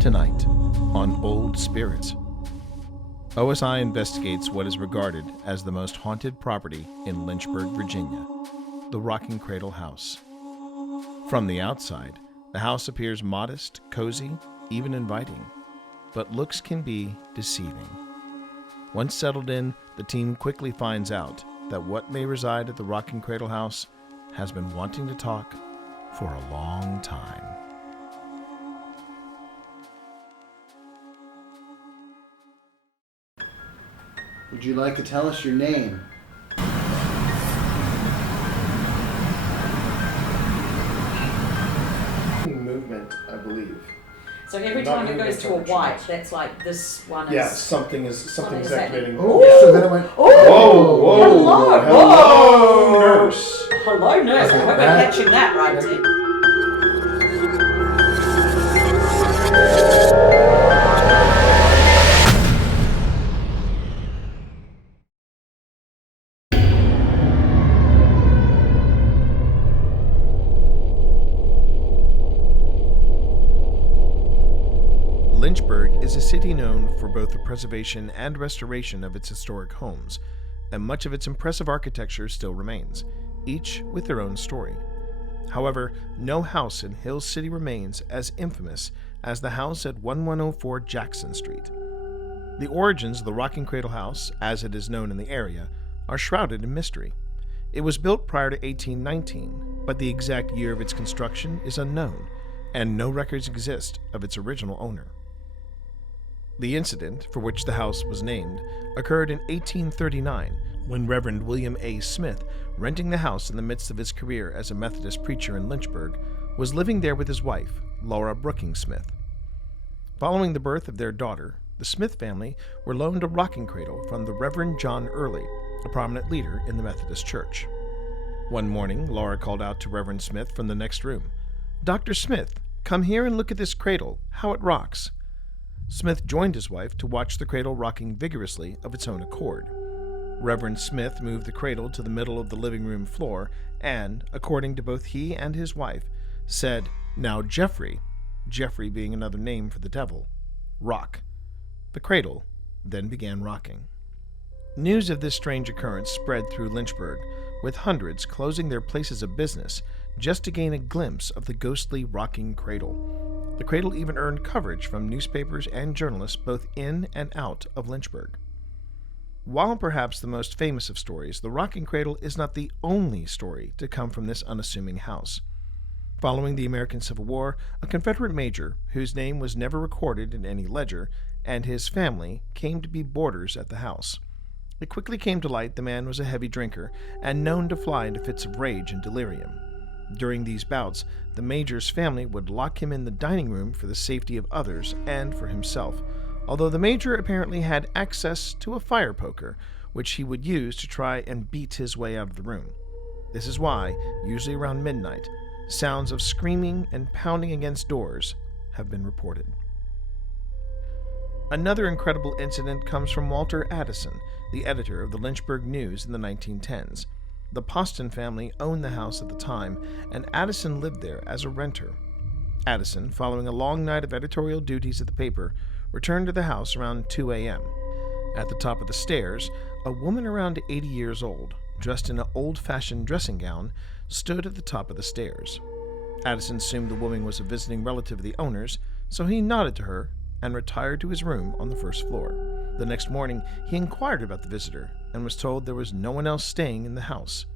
Tonight, on Old Spirits, OSI investigates what is regarded as the most haunted property in Lynchburg, Virginia, the Rocking Cradle House. From the outside, the house appears modest, cozy, even inviting, but looks can be deceiving. Once settled in, the team quickly finds out that what may reside at the Rocking Cradle House has been wanting to talk for a long time. Would you like to tell us your name? Movement, I believe. So every time it goes to a white, that's like this one is... Yeah, something's activating. Oh, yeah. so then it went... Oh! Whoa! Hello, Nurse! Hello, nurse. I hope we're catching that right, Tim. Lynchburg is a city known for both the preservation and restoration of its historic homes, and much of its impressive architecture still remains, each with their own story. However, no house in Hill City remains as infamous as the house at 1104 Jackson Street. The origins of the Rocking Cradle House, as it is known in the area, are shrouded in mystery. It was built prior to 1819, but the exact year of its construction is unknown, and no records exist of its original owner. The incident, for which the house was named, occurred in 1839 when Reverend William A. Smith, renting the house in the midst of his career as a Methodist preacher in Lynchburg, was living there with his wife, Laura Brookings Smith. Following the birth of their daughter, the Smith family were loaned a rocking cradle from the Reverend John Early, a prominent leader in the Methodist Church. One morning, Laura called out to Reverend Smith from the next room, "Dr. Smith, come here and look at this cradle, how it rocks." Smith joined his wife to watch the cradle rocking vigorously of its own accord. Reverend Smith moved the cradle to the middle of the living room floor and, according to both he and his wife, said, "Now Jeffrey," Jeffrey being another name for the devil, "rock." The cradle then began rocking. News of this strange occurrence spread through Lynchburg, with hundreds closing their places of business just to gain a glimpse of the ghostly rocking cradle. The cradle even earned coverage from newspapers and journalists both in and out of Lynchburg. While perhaps the most famous of stories, the Rocking Cradle is not the only story to come from this unassuming house. Following the American Civil War, a Confederate major, whose name was never recorded in any ledger, and his family came to be boarders at the house. It quickly came to light the man was a heavy drinker and known to fly into fits of rage and delirium. During these bouts, the major's family would lock him in the dining room for the safety of others and for himself, although the major apparently had access to a fire poker, which he would use to try and beat his way out of the room. This is why, usually around midnight, sounds of screaming and pounding against doors have been reported. Another incredible incident comes from Walter Addison, the editor of the Lynchburg News in the 1910s. The Poston family owned the house at the time, and Addison lived there as a renter. Addison, following a long night of editorial duties at the paper, returned to the house around 2 a.m. At the top of the stairs, a woman around 80 years old, dressed in an old-fashioned dressing gown, stood at the top of the stairs. Addison assumed the woman was a visiting relative of the owner's, so he nodded to her and retired to his room on the first floor. The next morning, he inquired about the visitor and was told there was no one else staying in the house.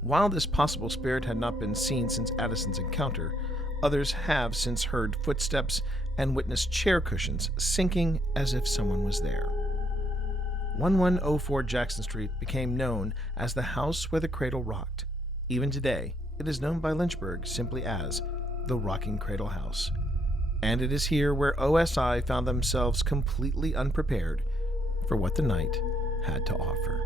While this possible spirit had not been seen since Addison's encounter, others have since heard footsteps and witnessed chair cushions sinking as if someone was there. 1104 Jackson Street became known as the house where the cradle rocked. Even today, it is known by Lynchburg simply as the Rocking Cradle House. And it is here where OSI found themselves completely unprepared for what the night had to offer.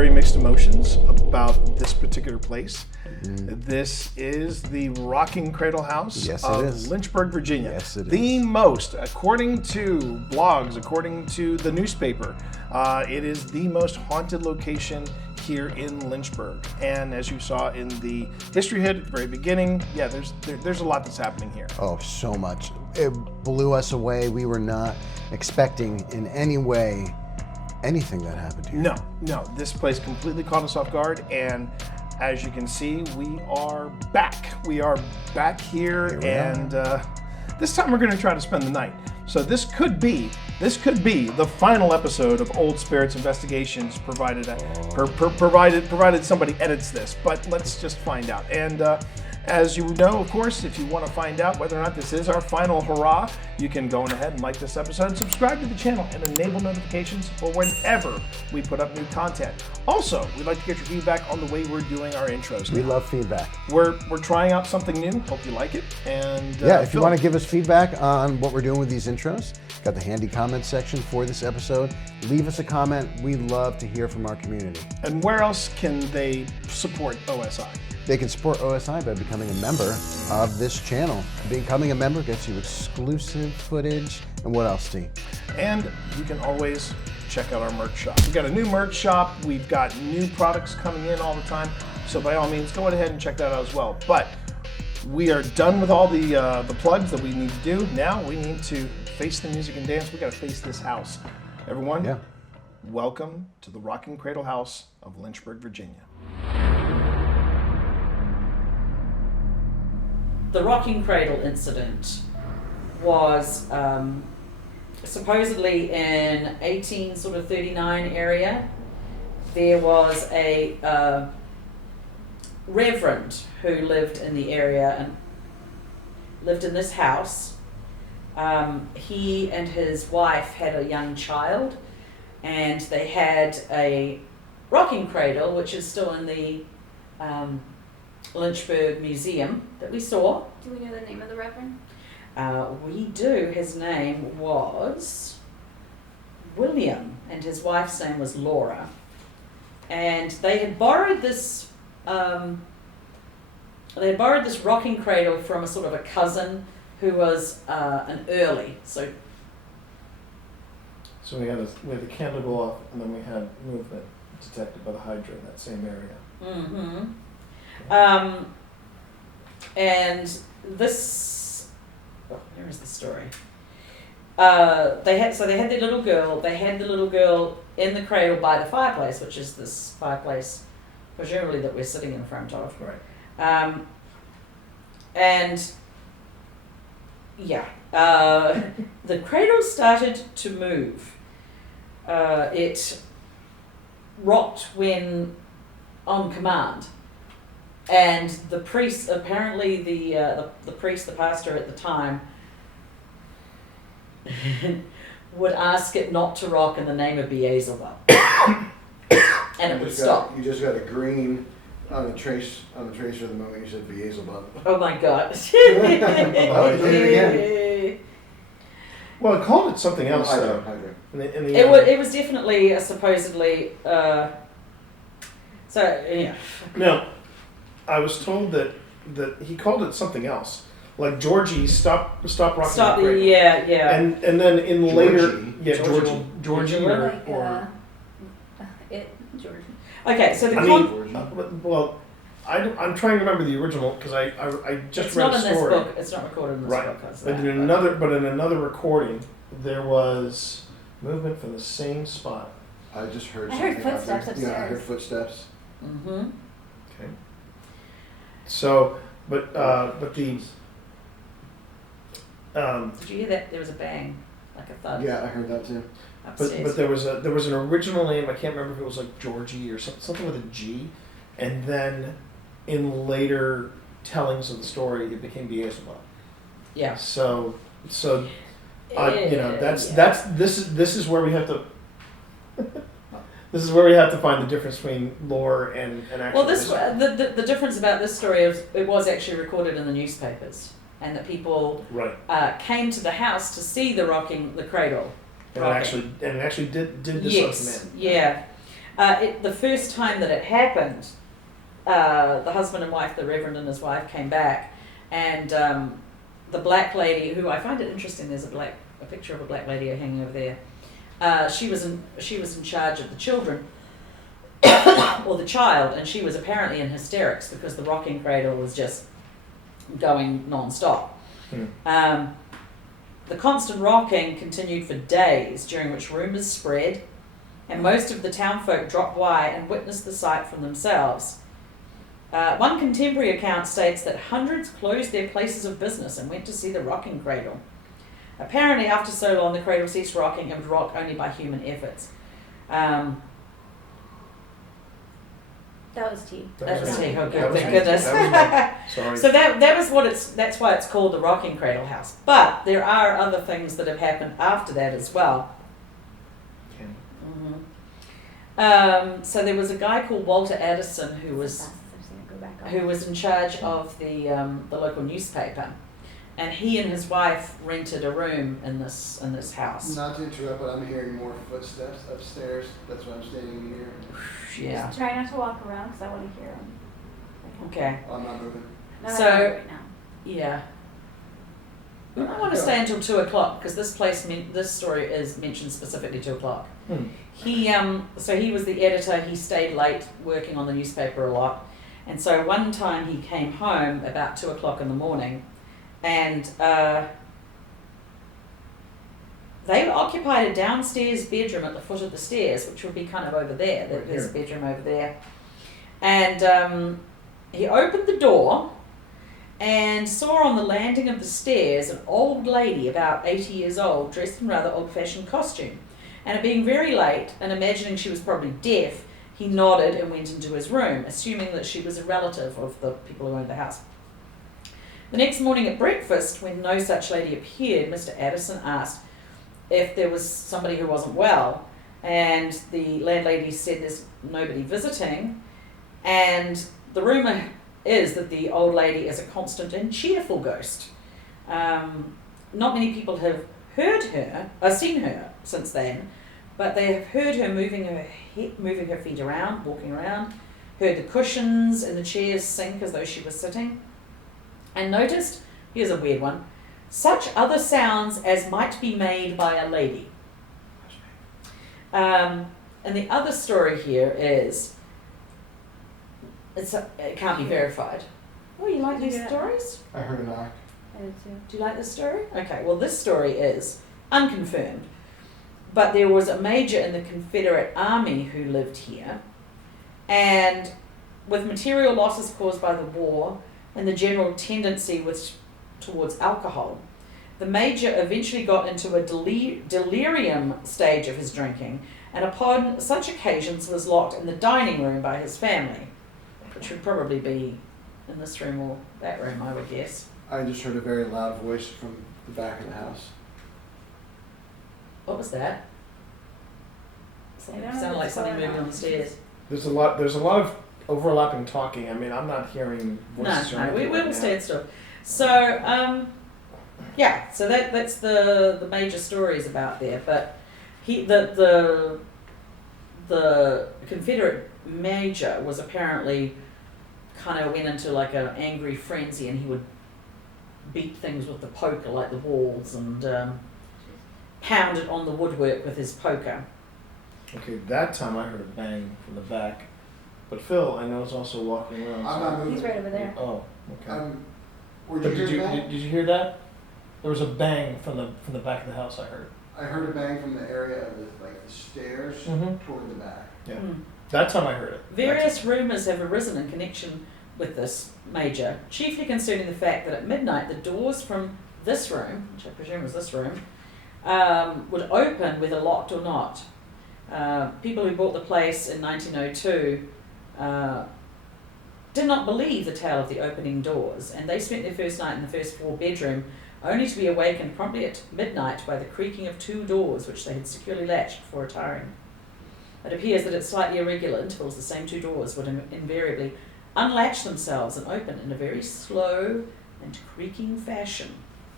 very mixed emotions about this particular place. This is the Rocking Cradle House of Lynchburg, Virginia. Yes, it the is. most, according to blogs, according to the newspaper, it is the most haunted location here in Lynchburg. And as you saw in the history hit at the very beginning, yeah, there's a lot that's happening here. Oh, so much. It blew us away. We were not expecting in any way anything that happened here. No, this place completely caught us off guard, and as you can see, we are back. We are back here, and this time we're going to try to spend the night. So this could be the final episode of Old Spirits Investigations, provided somebody edits this. But let's just find out. And as you know, of course, if you want to find out whether or not this is our final hurrah, you can go on ahead and like this episode and subscribe to the channel and enable notifications for whenever we put up new content. Also, we'd like to get your feedback on the way we're doing our intros. We love feedback. We're trying out something new. Hope you like it. And if you want to give us feedback on what we're doing with these intros, got the handy comment section for this episode. Leave us a comment. We love to hear from our community. And where else can they support OSI? They can support OSI by becoming a member of this channel. Becoming a member gets you exclusive footage. And what else, Steve? And you can always check out our merch shop. We've got a new merch shop. We've got new products coming in all the time. So by all means, go ahead and check that out as well. But we are done with all the plugs that we need to do. Now we need to face the music and dance. We got to face this house. Everyone, welcome to the Rocking Cradle House of Lynchburg, Virginia. The Rocking Cradle incident was supposedly in 1839 area. There was a reverend who lived in the area and lived in this house. He and his wife had a young child, and they had a rocking cradle, which is still in the Lynchburg Museum that we saw. Do we know the name of the reverend? We do. His name was William, and his wife's name was Laura. And they had borrowed this. They had borrowed this rocking cradle from a sort of a cousin who was an early. So we had the candle go off, and then we had movement detected by the hydra in that same area. Mm-hmm. And this, here is the story. They had their little girl. They had the little girl in the cradle by the fireplace, which is this fireplace, presumably that we're sitting in front of. Right. And yeah, the cradle started to move. It rocked when on command. And the priest, apparently the priest, the pastor at the time, would ask it not to rock in the name of Beelzebub. And it would stop. You just got a green on the tracer the moment you said Beelzebub. Oh my God. Well, it called it something else, though. It was definitely supposedly. So yeah. No. I was told that he called it something else, like Georgie, stop rocking the cradle. Yeah. And then in Georgie. later, Georgie or Georgie. Okay, so I'm trying to remember the original because I just it's read not a in story. this book. It's not recorded in this book. But in another recording, there was movement from the same spot. I just heard. I heard something footsteps out there. Yeah, I heard upstairs. footsteps. Mm-hmm. Okay. So, but the. Did you hear that? There was a bang, like a thud. Yeah, I heard that too. Upstairs. But there was an original name. I can't remember if it was like Georgie or something with a G, and then in later tellings of the story, it became Beelzebub. Yeah. So this is where we have to. This is where we have to find the difference between lore and actual. Well, the difference about this story is it was actually recorded in the newspapers, and that people came to the house to see the cradle. And it actually did this on command. Yeah. The first time that it happened, the husband and wife, the Reverend and his wife, came back, and the black lady, who I find it interesting, there's a picture of a black lady hanging over there. She was in charge of the children, or the child, and she was apparently in hysterics because the rocking cradle was just going non-stop. The constant rocking continued for days, during which rumours spread, and most of the townfolk dropped by and witnessed the sight for themselves. One contemporary account states that hundreds closed their places of business and went to see the rocking cradle. Apparently, after so long, the cradle ceased rocking and would rock only by human efforts. That was tea. That was tea. Oh, That good, was thank me. goodness. Sorry. So that was that's why it's called the Rocking Cradle House. But there are other things that have happened after that as well. Okay. So there was a guy called Walter Addison who was in charge of the local newspaper, and he and his wife rented a room in this house. Not to interrupt, but I'm hearing more footsteps upstairs. That's why I'm standing here. Yeah. Just try not to walk around because I want to hear them. Okay. I'm not moving. No, So- I don't right now. Yeah. We might want to stay until 2:00 because this story is mentioned specifically 2:00. He so he was the editor. He stayed late working on the newspaper a lot, and so one time he came home about 2:00 in the morning, and they occupied a downstairs bedroom at the foot of the stairs, which would be kind of over there. Right There's a here. bedroom over there, and he opened the door and saw on the landing of the stairs an old lady about 80 years old, dressed in rather old-fashioned costume. And being very late and imagining she was probably deaf, he nodded and went into his room, assuming that she was a relative of the people who owned the house. The next morning at breakfast, when no such lady appeared, Mr. Addison asked if there was somebody who wasn't well, and the landlady said there's nobody visiting, and the rumour is that the old lady is a constant and cheerful ghost. Not many people have seen her since then, but they have heard her moving her feet around, walking around, heard the cushions in the chairs sink as though she was sitting, and noticed, here's a weird one, such other sounds as might be made by a lady. And the other story here is, it can't be verified. Oh, you like these Yeah. stories? I heard a knock. I did too. Do you like this story? Okay, well this story is unconfirmed, but there was a major in the Confederate Army who lived here, and with material losses caused by the war and the general tendency towards alcohol, the major eventually got into a delirium stage of his drinking, and upon such occasions was locked in the dining room by his family, which would probably be in this room or that room, I would guess. I just heard a very loud voice from the back of the house. What was that? I don't know Sounded if like it's something going moving on the on. stairs. There's a lot of overlapping talking. I mean, I'm not hearing voices. or No, we anything will right stand still. So, yeah, so that's the major stories about there. But the Confederate major was apparently kind of went into like an angry frenzy, and he would beat things with the poker, like the walls, and pound it on the woodwork with his poker. Okay, that time I heard a bang from the back. But Phil, I know, is also walking around. I'm so- not moving. He's right over there. Oh, okay. Where'd But you hear that? did you hear that? There was a bang from the back of the house. I heard. I heard a bang from the area of the stairs Mhm. toward the back. Yeah. Hmm. That time I heard it. Various rumours have arisen in connection with this major, chiefly concerning the fact that at midnight the doors from this room, which I presume was this room, would open whether locked or not. People who bought the place in 1902 did not believe the tale of the opening doors, and they spent their first night in the first floor bedroom only to be awakened promptly at midnight by the creaking of two doors which they had securely latched before retiring. It appears that at slightly irregular intervals the same two doors would invariably unlatch themselves and open in a very slow and creaking fashion.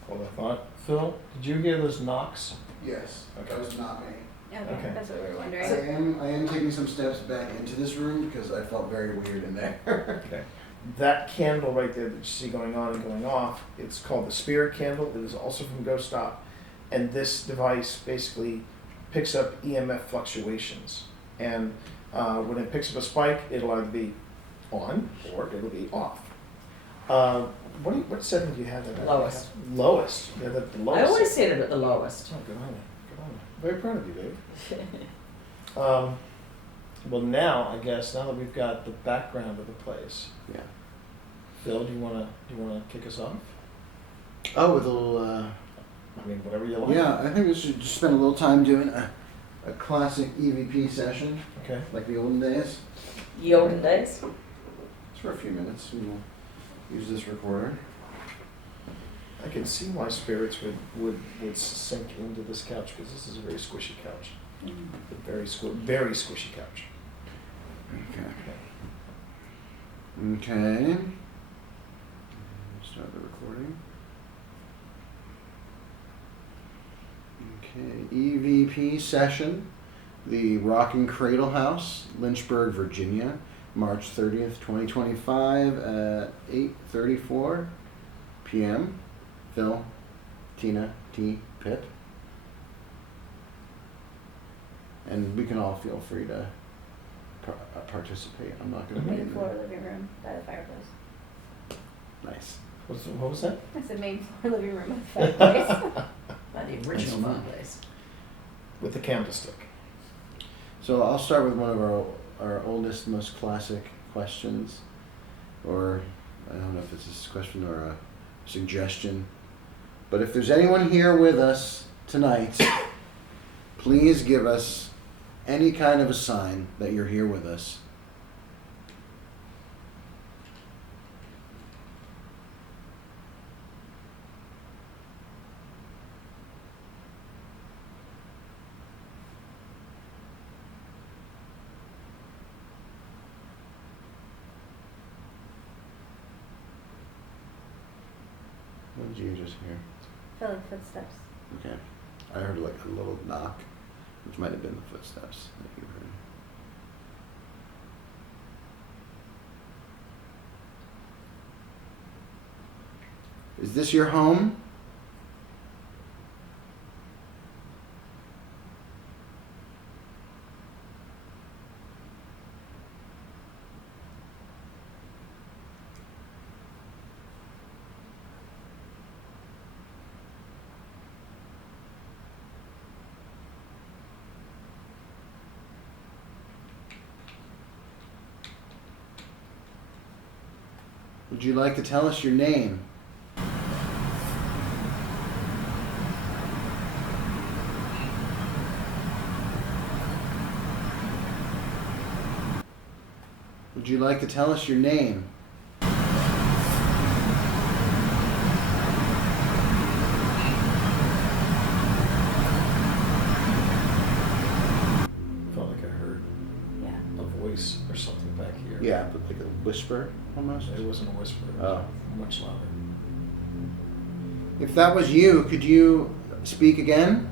Hold on, thought. Phil, did you hear those knocks? Yes, Okay. that was not me. Okay, that's what we were wondering. I am taking some steps back into this room because I felt very weird in there. Okay. That candle right there that you see going on and going off, it's called the spirit candle. It is also from Ghost Stop. And this device basically picks up EMF fluctuations. And when it picks up a spike, it'll either be on or it'll be off. What setting do you have that at? Lowest. Lowest. Yeah, the lowest. I always set it at the lowest. Oh, good on you. Good on you. Very proud of you, Dave. Well, now I guess now that we've got the background of the place, Yeah. Phil, do you wanna kick us off? Oh, with a little. I mean, whatever you like. Yeah, I think we should just spend a little time doing a classic EVP session, Okay. like the olden days. Ye olden days. Just for a few minutes, and we'll use this recorder. I can see why spirits would sink into this couch because this is a very squishy couch. A very squishy couch. Okay. Okay. Start the recording. Okay, EVP session, the Rocking Cradle House, Lynchburg, Virginia, March 30th, 2025 at 8:34 p.m. Phil, Tina, T, Pip. And we can all feel free to participate. I'm not going to be Main in floor there. living room by the fireplace. Nice. What was that? I said main floor living room by the fireplace. Not the original That's fun. fireplace. With the candlestick. So I'll start with one of our oldest, most classic questions, or I don't know if it's a question or a suggestion, but if there's anyone here with us tonight, please give us any kind of a sign that you're here with us. What did you just hear? Feel like footsteps. Okay. I heard like a little knock, which might have been the footsteps that you heard. Is this your home? Would you like to tell us your name? Would you like to tell us your name? Felt like I heard Yeah. a voice or something back here. Yeah, but like a whisper almost. It wasn't a whisper. It Oh. was much louder. If that was you, could you speak again?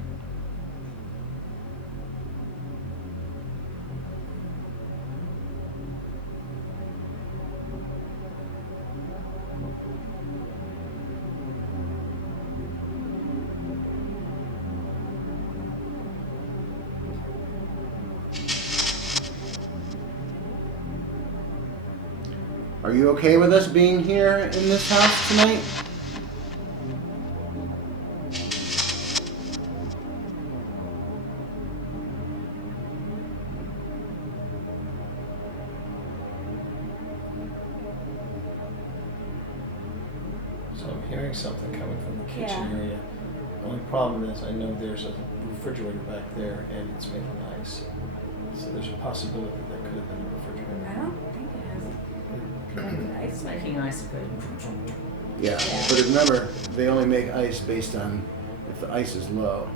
Are you okay with us being here in this house tonight? So I'm hearing something coming from the kitchen Yeah. area. The only problem is I know there's a refrigerator back there and it's making ice. So there's a possibility that could have been a I refrigerator. don't think it has. It's making ice good. Yeah, but remember, they only make ice based on if the ice is low.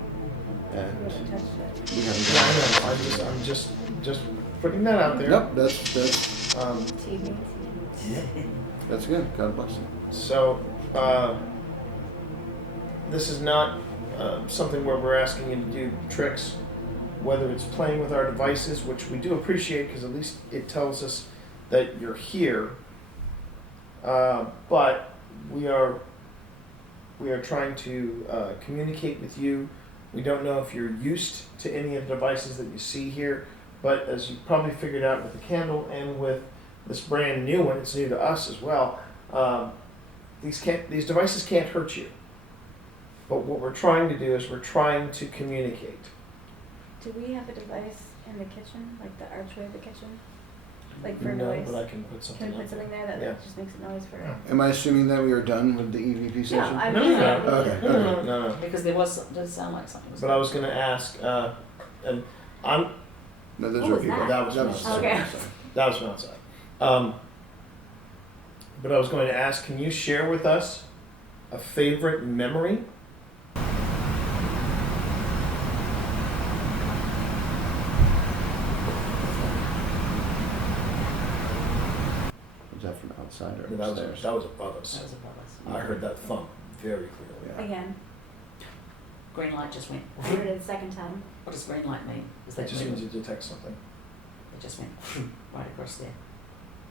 We And haven't touched it. we haven't Yeah, I done know. I'm just putting that out there. Nope, that's TV. that's good. God bless you. So, this is not something where we're asking you to do tricks. whether it's playing with our devices, which we do appreciate because at least it tells us that you're here. But we are trying to communicate with you. We don't know if you're used to any of the devices that you see here, but as you probably figured out with the candle and with this brand new one, it's new to us as well. These devices can't hurt you. But what we're trying to do is we're trying to communicate. Do we have a device in the kitchen, like the archway of the kitchen? Like for No, noise? but I can put something. Can we put something there that Yeah. just makes a noise for Am I assuming that we are done with the EVP No, session? I'm No, just no, saying. no. Okay. No, no. Because did sound like something was But I was going to ask, and I'm No, those What are was people. that? That was Okay. that was from outside. But I was going to ask, can you share with us a favorite memory? Was that from outside or That upstairs? was above us. That was above us. I heard that thump very clearly. Yeah. Again, Green light just went. I heard it the second time. What does green light mean? Is It that just green? means you detect something. It just went right across there.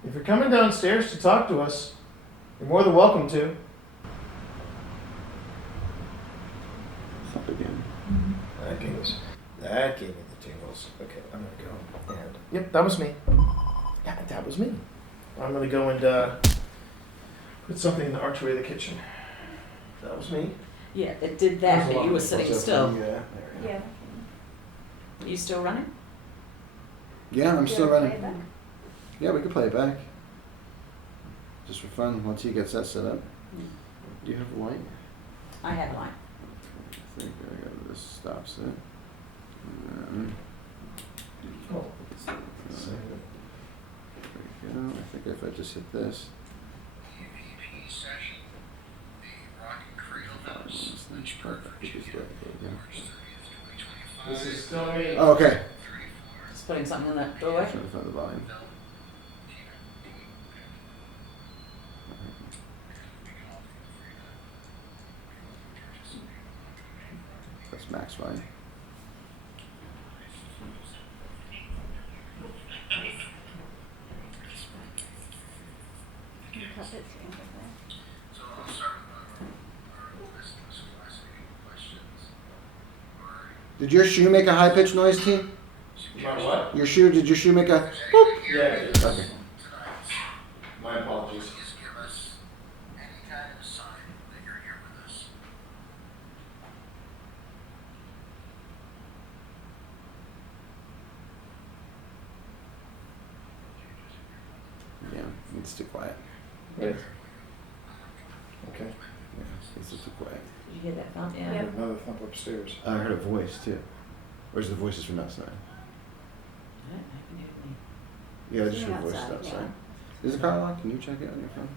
If you're coming downstairs to talk to us, you're more than welcome to. Up again. That gave me the tingles. Okay, I'm gonna go and yep, that was me. Yeah, that was me. I'm gonna go and put something in the archway of the kitchen. That was me. Yeah, it did that, but you were sitting still. Yeah. Yeah. Are you still running? Yeah, I'm Do you still wanna running. play it back? Yeah, we could play it back. Just for fun, once he gets that set up. Do you have a light? I have light. I think this stops it. And then, Oh, there we go. I think if I just hit this. EVP session, the Rocking Cradle House, Lynchburg, Virginia, March 30th, 2025. this is still me. Oh, okay. 34. Just putting something in that doorway. Trying to find the volume. That's max volume. Can you cut it so you can get there? So I'll start with our oldest, most classic questions. Did your shoe make a high pitched noise, T? My what? Did your shoe make a Yeah, it is. Okay. My apologies. Please give us any kind of a sign that you're here with us. Yeah, it's too quiet. Right. Okay. Yeah, it's too quiet. Did you hear that thump? Yeah. Yeah. Another thump upstairs. I heard a voice too. Or is the voices from outside? I don't know. Can you hear me? Yeah, just From your voice outside, outside. Is the car locked? Can you check it on your phone?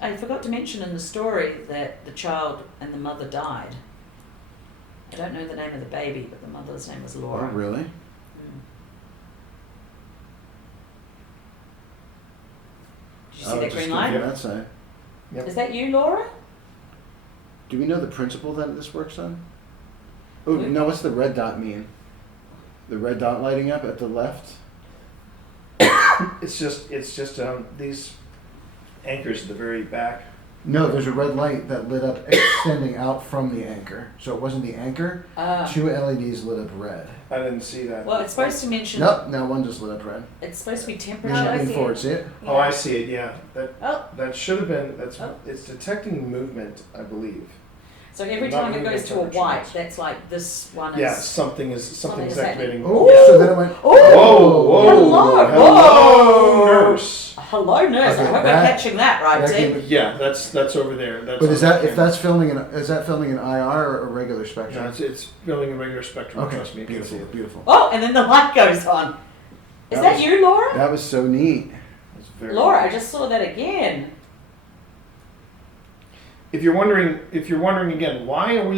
I forgot to mention in the story that the child and the mother died. I don't know the name of the baby, but the mother's name was Laura. Oh, really? Mm. Did you see that just green from light? outside. Yep. Is that you, Laura? Do we know the principle that this works on? Oh, Who? no, what's the red dot mean? The red dot lighting up at the left? It's just these anchors at the very back. No, there's a red light that lit up extending out from the anchor. So it wasn't the anchor. Two LEDs lit up red. I didn't see that. Well, it's supposed to mention. Nope, now one just lit up red. It's supposed to be No, temperature. I Lean see forward, it. see it? Oh, I see it. Yeah, Oh, that should have been. Oh. It's detecting movement, I believe. so every Not time it moving goes to a temperature. white, that's like this one is. Yeah, something's Something's activating. Oh, Yeah. so then it went. Whoa, whoa, Hello. nurse. Hello, nurse. Okay, I hope that- we're catching that right, that Tim. gave it- Yeah, that's over there. That's But on is that camera. if that's filming in IR or a regular spectrum? No, it's building a regular spectrum. Okay, Trust me, you can see beautiful, it. beautiful. Oh, and then the light goes on. Is That that was- you, Laura? That was so neat. It's very Laura, I just saw that again. If you're wondering again, why are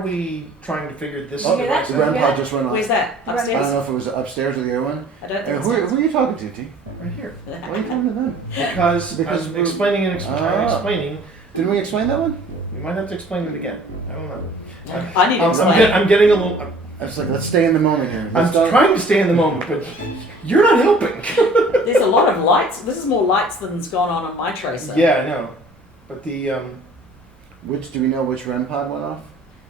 we trying to figure this Oh, yeah, device The that's- out? REM yeah. pod just went off. Where's that? I don't Upstairs? know if it was upstairs or the other one. I don't Hey, think who it's are you talking to, T? Right here. Why are you talking to them? Because Because I'm we're- explaining Ah. explaining Didn't we explain that one? We might have to explain it again. I don't know. I need to explain. I'm getting a little. I was like, let's stay in the moment here. I'm trying to stay in the moment, but you're not helping. There's a lot of lights. This is more lights than's gone on my tracer. Yeah, I know. But the Do we know which REM pod went off?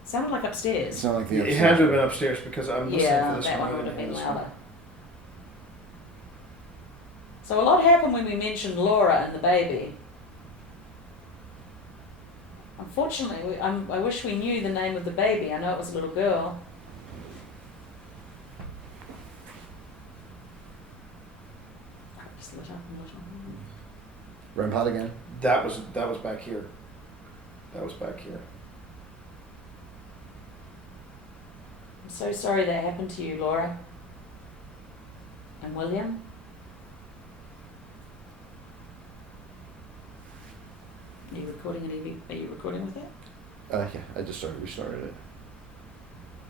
Sounded like upstairs. It's not like the it had to have been upstairs because I'm listening Yeah, to this that one. one would have been This louder. So a lot happened when we mentioned Laura and the baby. Unfortunately, I wish we knew the name of the baby. I know it was a little girl. Just lit up and lit up. REM pod again? That was back here. That was back here. I'm so sorry that happened to you, Laura. And William. Are you recording an EV? Are you recording with it? Yeah, I just restarted it.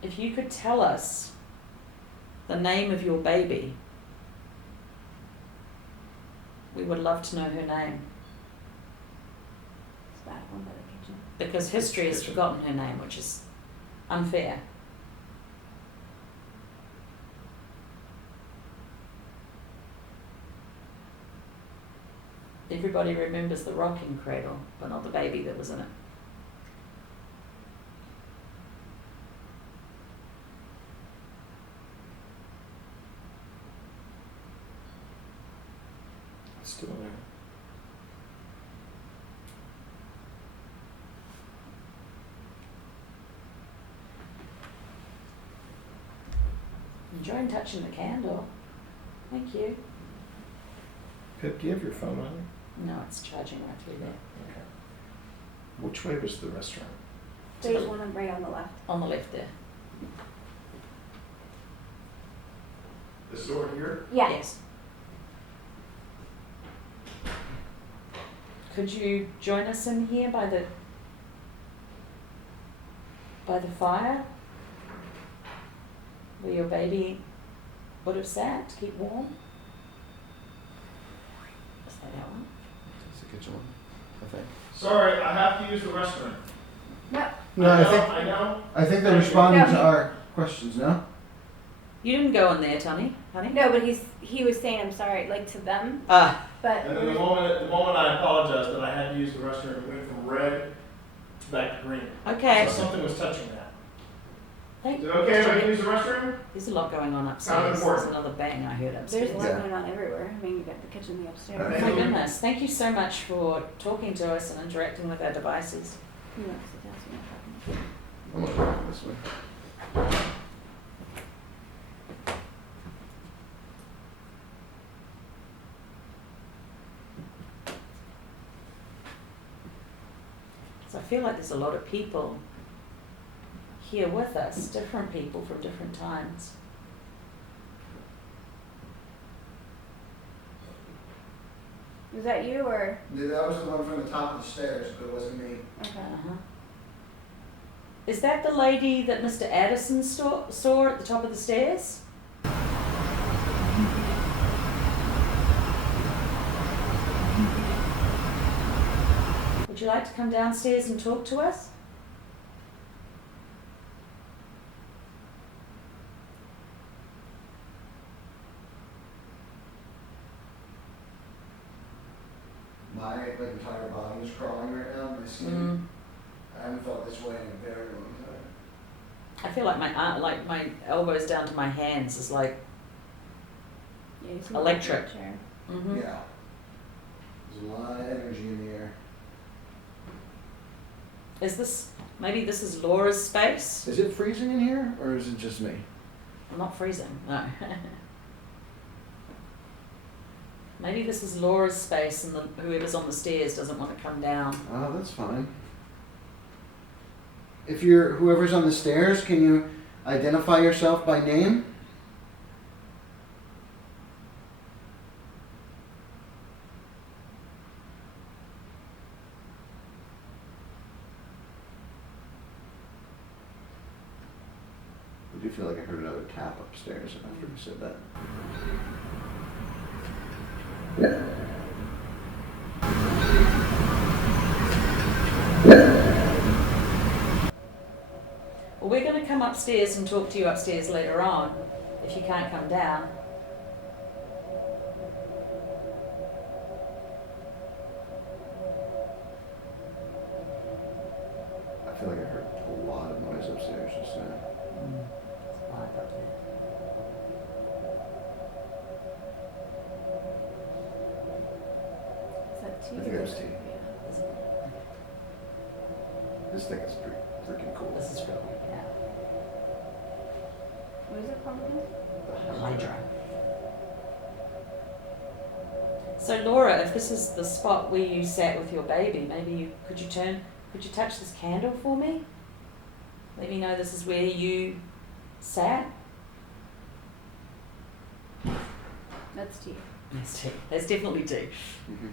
If you could tell us the name of your baby, we would love to know her name. It's that one by the kitchen. Because history has forgotten her name, which is unfair. Everybody remembers the rocking cradle, but not the baby that was in it. It's still there. Enjoying touching the candle. Thank you. Pip, do you have your phone on you? No, it's charging right through there. Okay. Which way was the restaurant? There's one right on the left. On the left there. This door here? Yeah. Yes. Could you join us in here by the fire? Where your baby would have sat to keep warm? Is that one? It's the kitchen one, I think. Sorry, I have to use the restroom. No. No, I know. I think they're responding No. to our questions, no? You didn't go in there, honey. No, but he was saying I'm sorry, like to them, Ah, but And then the moment I apologized that I had to use the restroom, it went from red to back to green. okay. So something was touching that. Thank Is it okay if I can use the restroom? There's a lot going on Sounds upstairs. There's important. another bang I heard there's upstairs. a lot Yeah. going on everywhere. I mean, you got the kitchen, the upstairs. Oh my goodness. Thank you so much for talking to us and interacting with our devices. He wants to tell me. I'm gonna go this way. So I feel like there's a lot of people here with us, different people from different times. Was that you or? That was the one from the top of the stairs, but it wasn't me. Okay. Uh-huh. Is that the lady that Mr. Addison saw at the top of the stairs? Would you like to come downstairs and talk to us? My entire body is crawling right now, my skin. I haven't felt this way in a very long time. I feel like my elbows down to my hands is like, Yeah, you seem Electric. like a chair. Yeah. There's a lot of energy in the air. Maybe this is Laura's space? Is it freezing in here, or is it just me? I'm not freezing, no. Maybe this is Laura's space and whoever's on the stairs doesn't want to come down. Oh, that's fine. If you're whoever's on the stairs, can you identify yourself by name? I do feel like I heard another tap upstairs after you said that. Well, we're going to come upstairs and talk to you upstairs later on, if you can't come down. I feel like I heard a lot of noise upstairs just now. It's quiet up there. Is that tea? I think that was tea. Yeah. Isn't it? This thing is pretty freaking cool. This is really, yeah. What is it called again? Hydra. So Laura, if this is the spot where you sat with your baby, maybe you could you touch this candle for me? Let me know this is where you sat. That's tea. That's tea. That's definitely tea. Mhm.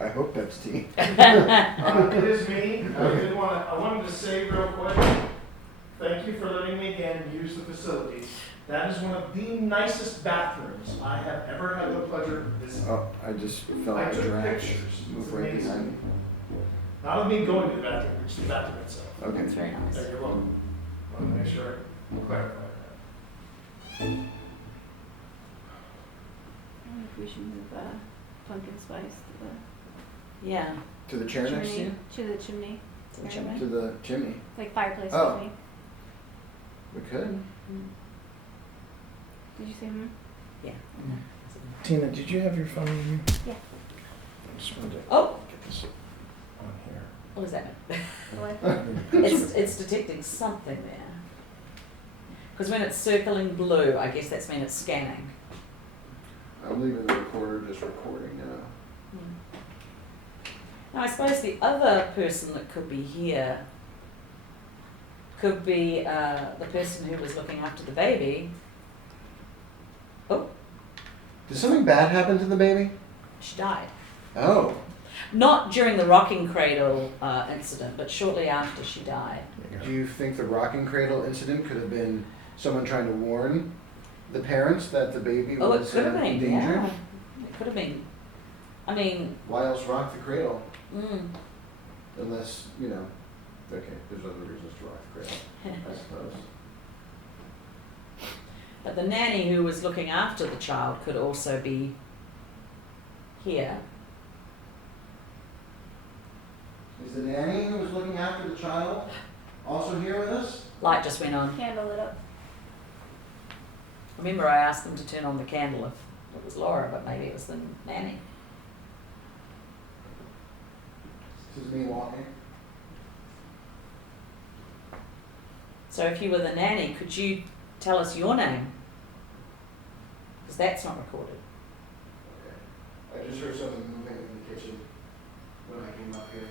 I hope that's tea. It is me. I wanted to say real quick, thank you for letting me again use the facilities. That is one of the nicest bathrooms I have ever had the pleasure of visiting. Oh, I just felt I like took drag. pictures. Move It's right amazing. behind me. Not of me going to the bathroom, it's the bathroom itself. Okay. That's very nice. There you're welcome. I want to make sure I clarify that. I wonder if we should move pumpkin spice to Yeah. To the the chair next to chimney. you? To the chimney. To the chimney. To the chimney. Like fireplace Oh. chimney. We could. Did you say hmm? Yeah. Tina, did you have your phone in here? Yeah. I just wanted to Oh, get this on here. what was that? What? It's detecting something there. Because when it's circling blue, I guess that's when it's scanning. I'm leaving the recorder just recording now. Now, I suppose the other person that could be here could be the person who was looking after the baby. Oh, Did something bad happen to the baby? she died. Oh. Not during the rocking cradle incident, but shortly after she died. Do you think the rocking cradle incident could have been someone trying to warn the parents that the baby Oh, it was could have in been, danger? yeah. It could have been. I mean, Why else rock the cradle? mm, Unless, okay, there's other reasons to rock the cradle, I suppose. but the nanny who was looking after the child could also be here. Is the nanny who was looking after the child also here with us? Light just went on. Candle lit up. Remember, I asked them to turn on the candle if it was Laura, but maybe it was the nanny. This is me walking. So if you were the nanny, could you tell us your name? Because that's not recorded. Okay. I just heard something moving in the kitchen when I came up here.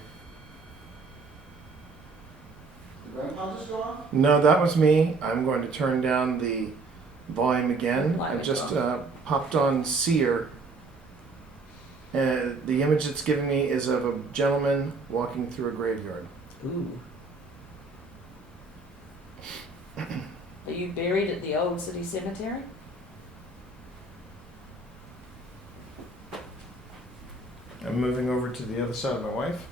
Did Grandpa just go off? No, that was me. I'm going to turn down the volume again. I Volume just off. popped on Seer. And the image it's giving me is of a gentleman walking through a graveyard. Ooh. Are you buried at the old city cemetery? I'm moving over to the other side of my wife.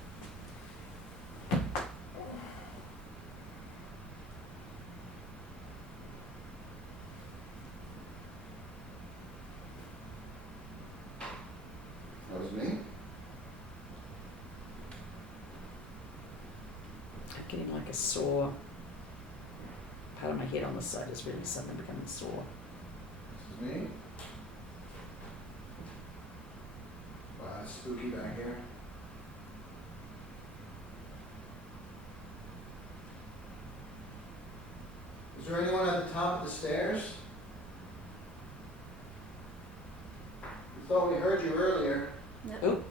That was me? I'm getting like a sore. Part of my head on this side is really suddenly becoming sore. This is me? Wow, it's spooky back here. Is there anyone at the top of the stairs? We thought we heard you earlier. Yep. Ooh.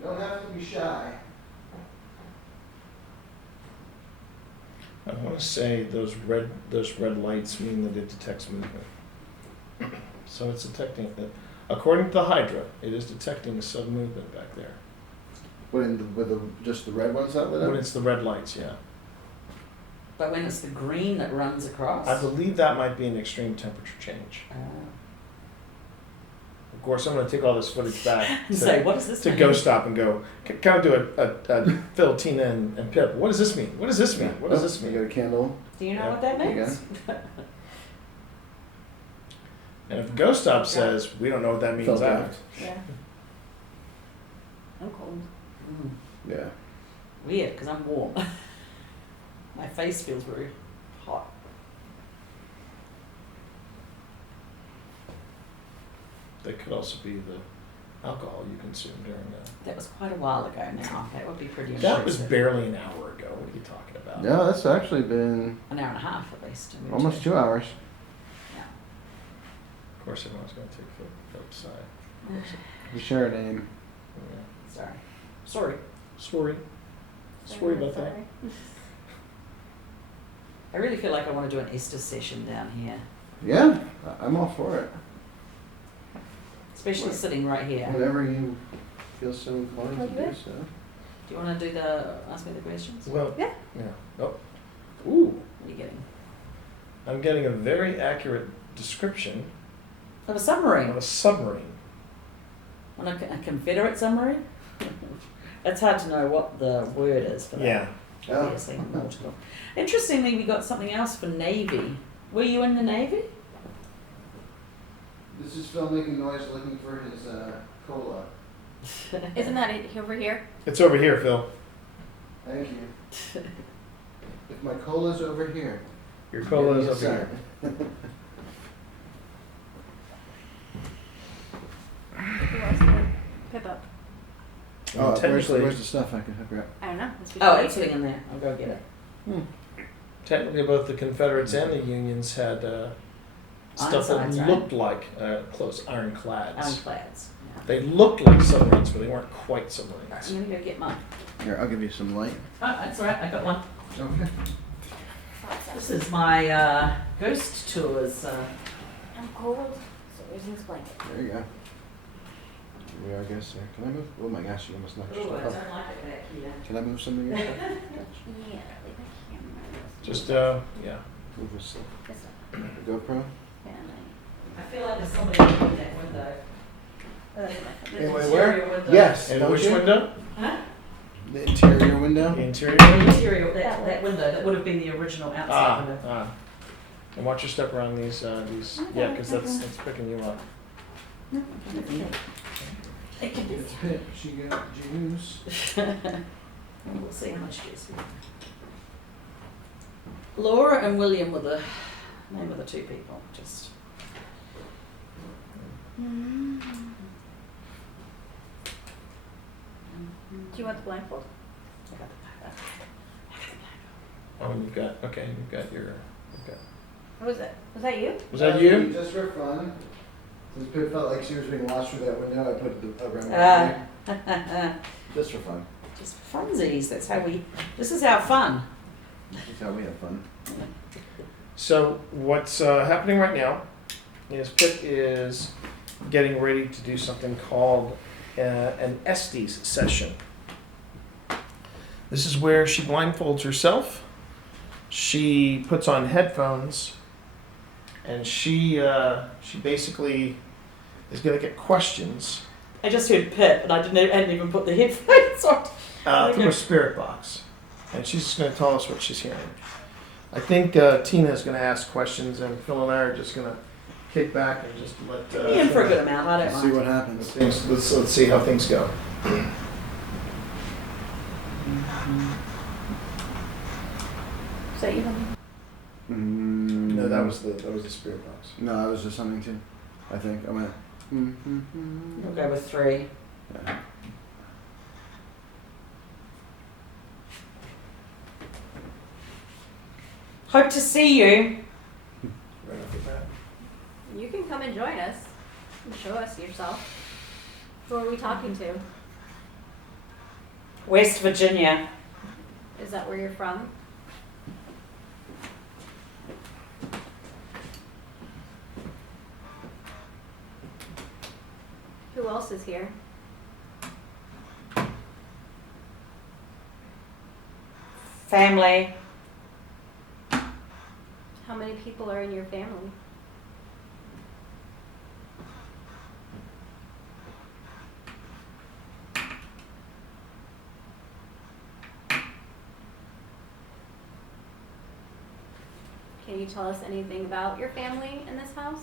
You don't have to be shy. I want to say those red lights mean that it detects movement. So it's detecting it. According to the Hydra, it is detecting some movement back there. Just the red ones that lit up? When it's the red lights, yeah. But when it's the green that runs across? I believe that might be an extreme temperature change. course, I'm going to take all this footage back Say, what does this to mean? Ghost Stop and go, kind of do a Phil, Tina, and Pip. What does this mean? What does this mean? What does this You mean? got a candle? Do you know Yeah. what that There you means? And if Ghost Stop says, we don't know what that means Felt either. that. Yeah. I'm cold. Mm. Yeah. Weird, because I'm warm. My face feels very hot. That could also be the alcohol you consumed during that. That was quite a while ago now. That would be pretty That was intrusive. barely an hour ago. What are you talking about? Yeah, that's actually been An hour and a half at least. almost 2 hours. Yeah. Of course, everyone's going to take Phil's side. We share a name. Yeah. Sorry. Sorry. Sorry about that. I really feel like I want to do an Estes session down here. Yeah, I'm all for it. Especially sitting right here. Whenever you feel so inclined to do so. Do you want to do ask me the questions? Well, Yeah. Oh. Ooh. What are you getting? I'm getting a very accurate description Of a submarine. of a submarine. On a Confederate submarine? It's hard to know what the word is for that. Yeah. Obviously, nautical. Interestingly, we got something else for Navy. Were you in the Navy? This is Phil making noise looking for his cola. Isn't that it over here? It's over here, Phil. Thank you. If my cola's over here. Your cola is give me a over here. Who wants to pick up? Oh, where's Technically, the stuff I can hook up? I don't know. Oh, it's sitting in there. I'll go get it. technically, both the Confederates and the Unions had stuff that Ironsides, right? looked like close ironclads. Ironclads. Yeah. They looked like submarines, but they weren't quite submarines. Alright, I'm gonna go get mine. Here, I'll give you some light. Oh, that's alright. I got one. Okay. This is my ghost tours. I'm cold, so there's this blanket. There you go. Here we are, I guess. There. Can I move? Oh my gosh, you almost knocked your Oh, I stuff don't up. like it back here. Can I move some of your stuff? Yeah, leave the camera. Just, yeah. Move this stuff. This The one. GoPro? Yeah, I feel like there's somebody in that window. no. The Anyway, interior where? window. Yes. And don't which you? window? Huh? The interior window? The interior The window? interior, that window, that would have been the original outside window. And watch your step around these, yeah, because that's picking you up. It can be. It's Pip. She got juice. We'll see how much juice we have. Laura and William were the name of the two people. Just Do you want the blindfold? I got the Oh, you've got your, What was it? Was that you? was that you? Just for fun. Since Pip felt like she was being watched through that window, I put the around Ah. just for fun. Just funsies. That's how we. This is our fun. That's how we have fun. So what's happening right now is Pip is getting ready to do something called an Estes session. This is where she blindfolds herself. She puts on headphones, and she basically is going to get questions I just heard Pip, and I hadn't even put the headphones on. through a spirit box, and she's just going to tell us what she's hearing. I think Tina is going to ask questions, and Phil and I are just going to kick back and just let. Put me in for a good amount. I don't Let's see mind. what happens. Let's see how things go. Is that you? No, that was the spirit box. No, I was just something too. I think I went. We'll go with 3. Yeah. Hope to see you. Right off the bat. You can come and join us and show us yourself. Who are we talking to? West Virginia. Is that where you're from? Who else is here? Family. How many people are in your family? you tell us anything about your family in this house?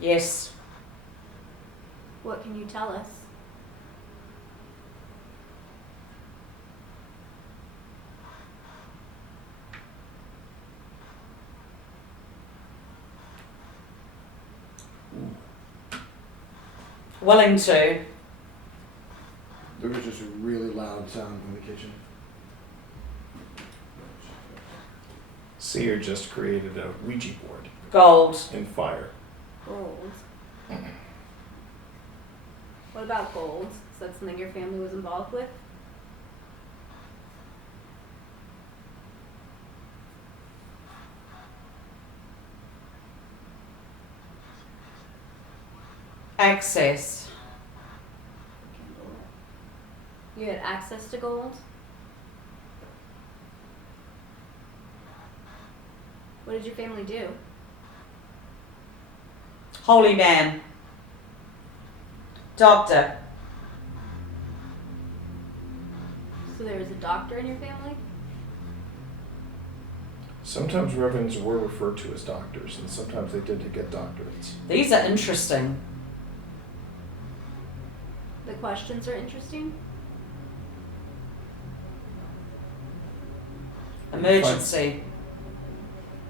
Yes. What can you tell us? Willing to. There was just a really loud sound from the kitchen. Seer just created a Ouija board Gold. in fire. Gold. What about gold? Is that something your family was involved with? Access. You had access to gold? What did your family do? Holy man. Doctor. So there was a doctor in your family? Sometimes reverends were referred to as doctors, and sometimes they did get doctorates. These are interesting. The questions are interesting. Emergency.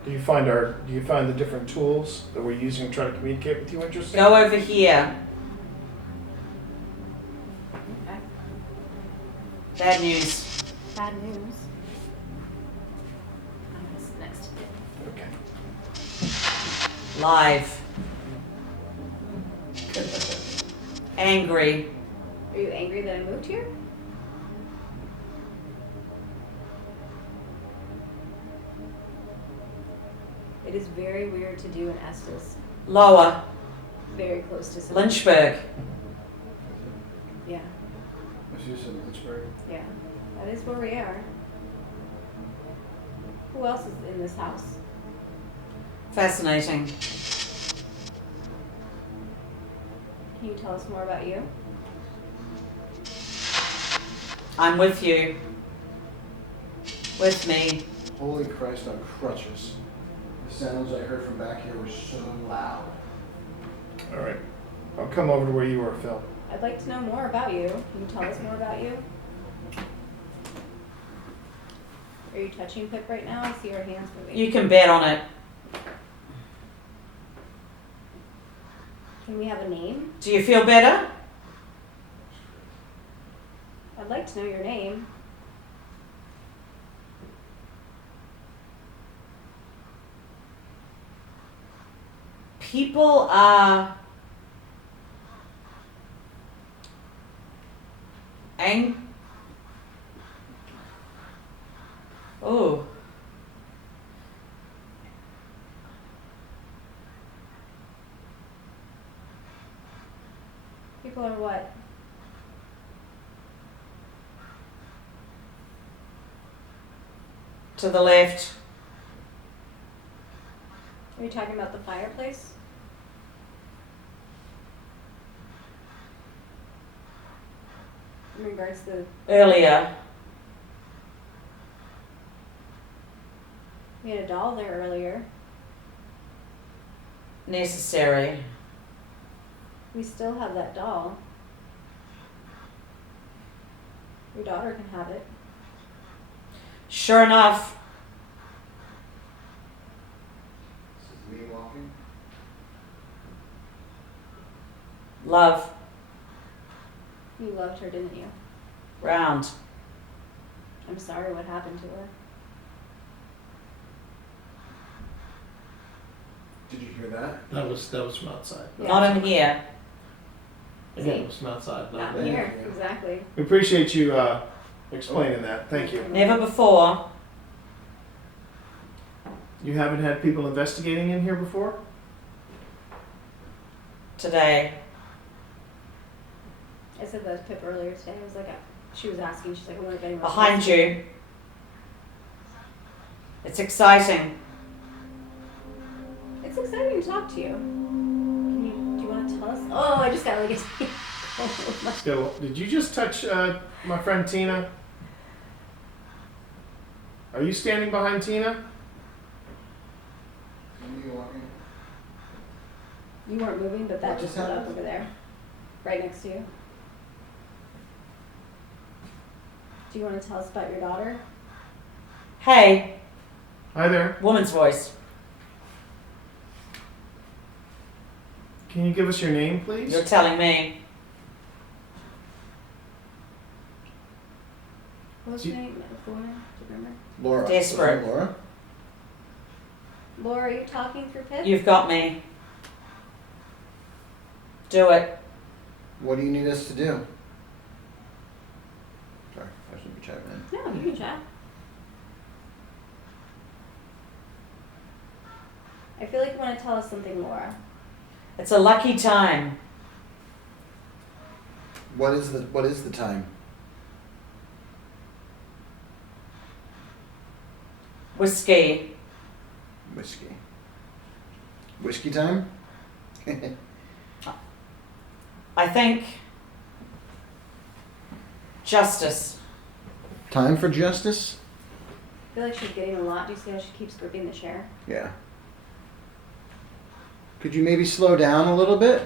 Do you find the different tools that we're using to try to communicate with you interesting? Go over here. Okay. Bad news. Bad news. I'm gonna sit next to it. Okay. Live. Angry. Are you angry that I moved here? It is very weird to do in Estes. Lower. Very close to something. Lynchburg. Yeah, Was you in Lynchburg? yeah. That is where we are. Who else is in this house? Fascinating. Can you tell us more about you? I'm with you. With me. Holy Christ on crutches. The sounds I heard from back here were so loud. All right. I'll come over to where you are, Phil. I'd like to know more about you. Can you tell us more about you? Are you touching Pip right now? I see her hands moving. You can bet on it. Can we have a name? Do you feel better? I'd like to know your name. People are oh. People are what? To the left. Are you talking about the fireplace? In regards to Earlier. we had a doll there earlier. Necessary. We still have that doll. Your daughter can have it. Sure enough. This is me walking. Love. You loved her, didn't you? Round. I'm sorry what happened to her. Did you hear that? That was from outside. Yeah. Not in here. Again, it was from outside. Not Not here, Yeah. exactly. We appreciate you explaining that. Thank you. Never before. You haven't had people investigating in here before? Today. I said that to Pip earlier today. I was like, she was asking, she's like, I wonder if anyone Behind you. It's exciting. It's exciting to talk to you. Do you want to tell us? Oh, I just got like a Let's go. Did you just touch my friend Tina? Are you standing behind Tina? You weren't moving, but that What just just lit up happened? over there. Right next to you. Do you want to tell us about your daughter? Hey, Hi there. woman's voice. Can you give us your name, please? You're telling me. What was your name of the woman? Do you remember? Laura. Desperate. Was it Laura? Laura, are you talking through Pip? You've got me. Do it. What do you need us to do? Sorry, I shouldn't be chiming in. No, you can chat. I feel like you want to tell us something, Laura. It's a lucky time. What is the time? Whiskey. Whiskey. Whiskey time? I think justice. Time for justice? I feel like she's getting a lot. Do you see how she keeps gripping the chair? Yeah. Could you maybe slow down a little bit?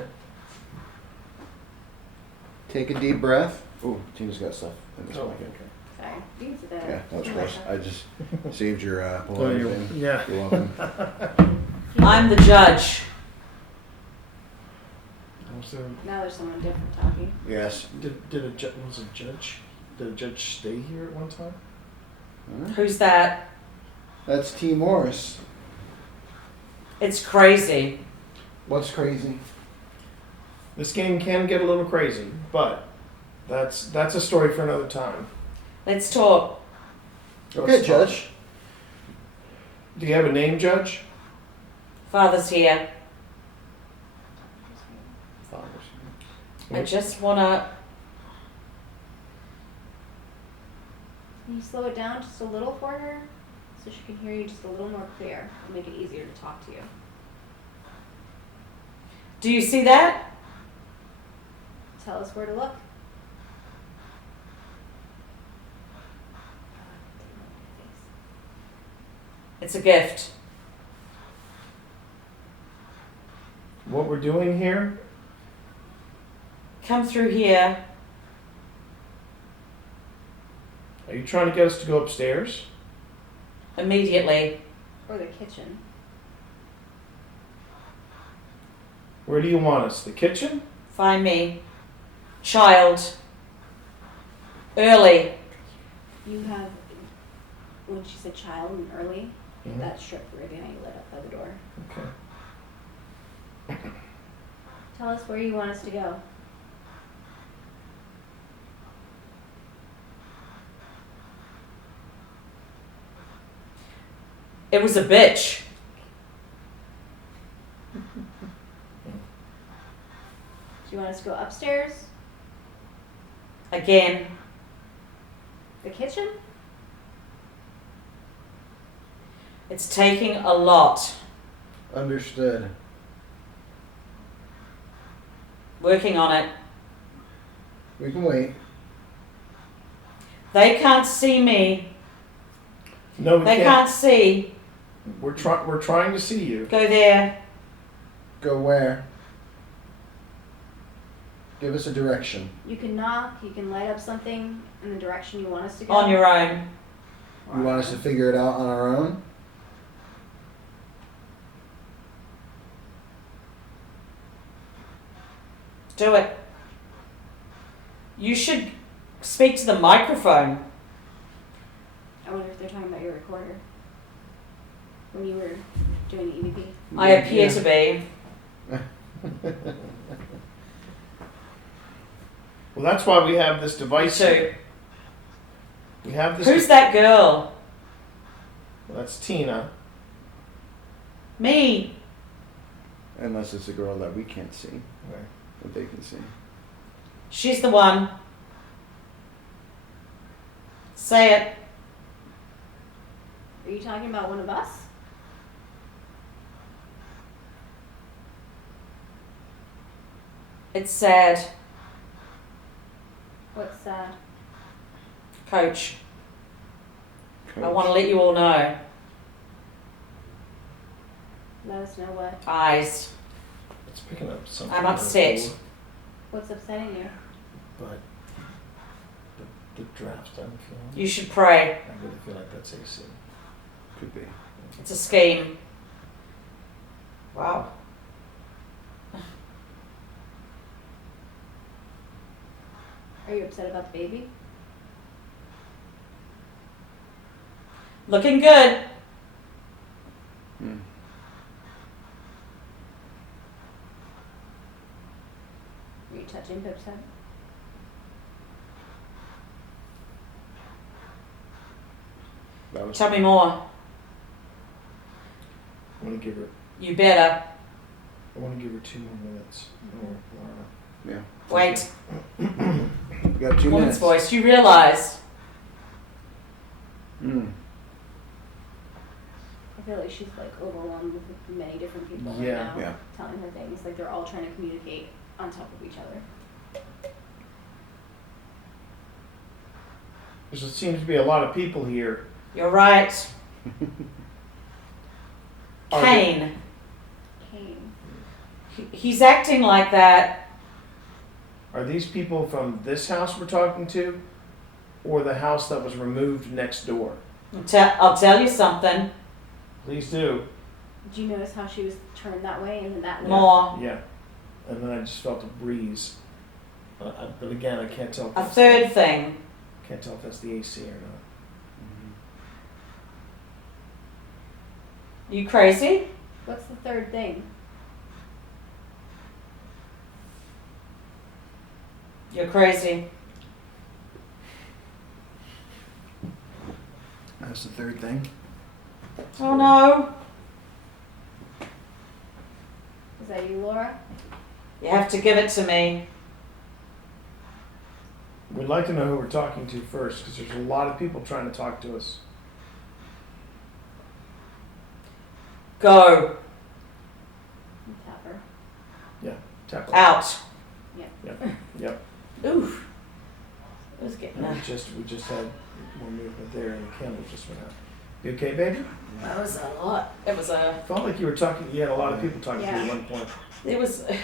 Take a deep breath. Ooh, Tina's got stuff in this blanket. Sorry. You can sit there. Yeah, that was gross. I just saved your Oh, polite thing. yeah. You're welcome. I'm the judge. Now there's someone different talking. Yes. Did a judge? Did a judge stay here at one time? Huh? Who's that? That's T. Morris. It's crazy. What's crazy? This game can get a little crazy, but that's a story for another time. Let's talk. Okay, Judge. Do you have a name, Judge? Father's here. I What? just wanna. Can you slow it down just a little for her? So she can hear you just a little more clear. It'll make it easier to talk to you. Do you see that? Tell us where to look. It's a gift. What we're doing here? Come through here. Are you trying to get us to go upstairs? Immediately. Or the kitchen. Where do you want us? The kitchen? Find me. Child. Early. You have, when she said child and early, Mhm. that strip right behind you lit up by the door. Okay. Tell us where you want us to go. It was a bitch. Do you want us to go upstairs? Again. The kitchen? It's taking a lot. Understood. Working on it. We can wait. They can't see me. No, we They can't. can't see. We're trying to see you. Go there. Go where? Give us a direction. You can knock, you can light up something in the direction you want us to go. On your own. You want us to figure it out on our own? Do it. You should speak to the microphone. I wonder if they're talking about your recorder. When you were doing the EVP. I appear to be. Well, that's why we have this device too. here. We have this. Who's that girl? Well, that's Tina. Me. Unless it's a girl that we can't see, that they can see. She's the one. Say it. Are you talking about one of us? It's sad. What's Coach. I want to let you all know. let us know what Eyes. It's picking up something. I'm upset. what's upsetting you. But the draft I'm feeling. You should pray. I really feel like that's AC. Could be. It's a scheme. Wow. Are you upset about the baby? Looking good. Hmm. Are you touching Pip's head? That was Tell me more. I want to give her. You better. I want to give her 2 more minutes. yeah. Wait. We got 2 Woman's minutes. voice. You realize. Hmm. I feel like she's like overwhelmed with many different people right Yeah. now, Yeah. telling her things. Like they're all trying to communicate on top of each other. There seems to be a lot of people here. You're right. Are Kane. Kane. He's acting like that. Are these people from this house we're talking to, or the house that was removed next door? I'll tell you something. Please do. Did you notice how she was turned that way and then that way? More. Yeah. And then I just felt a breeze. But again, I can't tell. If A that's third thing. Can't tell if that's the AC or not. You crazy? What's the third thing? You're crazy. That's the third thing. Oh no. Is that you, Laura? You have to give it to me. We'd like to know who we're talking to first, because there's a lot of people trying to talk to us. Go. Tap her. Tap her. Out. Yep. Oof. It was getting And we just had more movement there, and the candle just went out. You okay, baby? That was a lot. It was a. Felt like you were talking. You had a lot of people talking to you Yeah. at one point. It was. It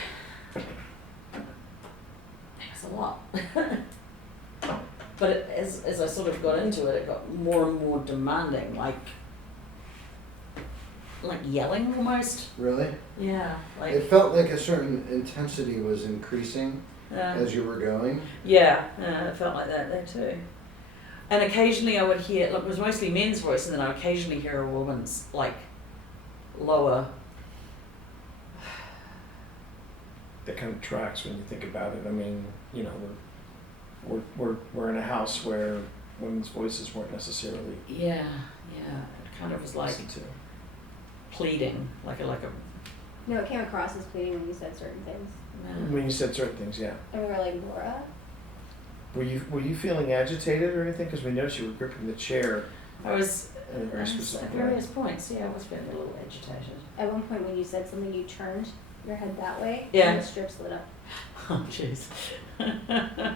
was a lot. But as I sort of got into it, it got more and more demanding, like yelling almost. Really? Yeah, like It felt like a certain intensity was increasing uh, as you were going. yeah, it felt like that there too. And occasionally I would hear, look, it was mostly men's voice, and then I would occasionally hear a woman's like lower. That kind of tracks when you think about it. I mean, you know, we're in a house where women's voices weren't necessarily Yeah, it kind of was like listened to. pleading, like a. No, it came across as pleading when you said certain things. When you said certain things, yeah. And we were like, Laura? Were you feeling agitated or anything? Because we noticed you were gripping the chair I was in a very at specific way. various points. Yeah, I was feeling a little agitated. At one point when you said something, you turned your head that way. Yeah. And the strips lit up. Oh jeez. Yeah,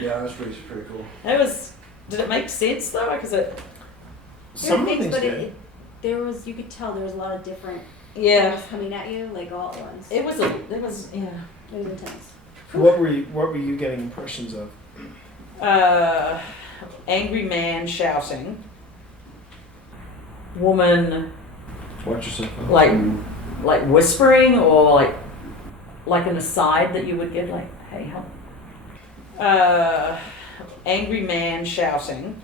that was pretty cool. It was. Did it make sense though? Because it. Some of the There were things but did. there was, you could tell there was a lot of different Yeah. things coming at you, like all at once. It was. It was. Yeah. It was intense. What were you getting impressions of? Angry man shouting. Woman Watch yourself. like whispering, or like an aside that you would give, like, hey, help. Angry man shouting.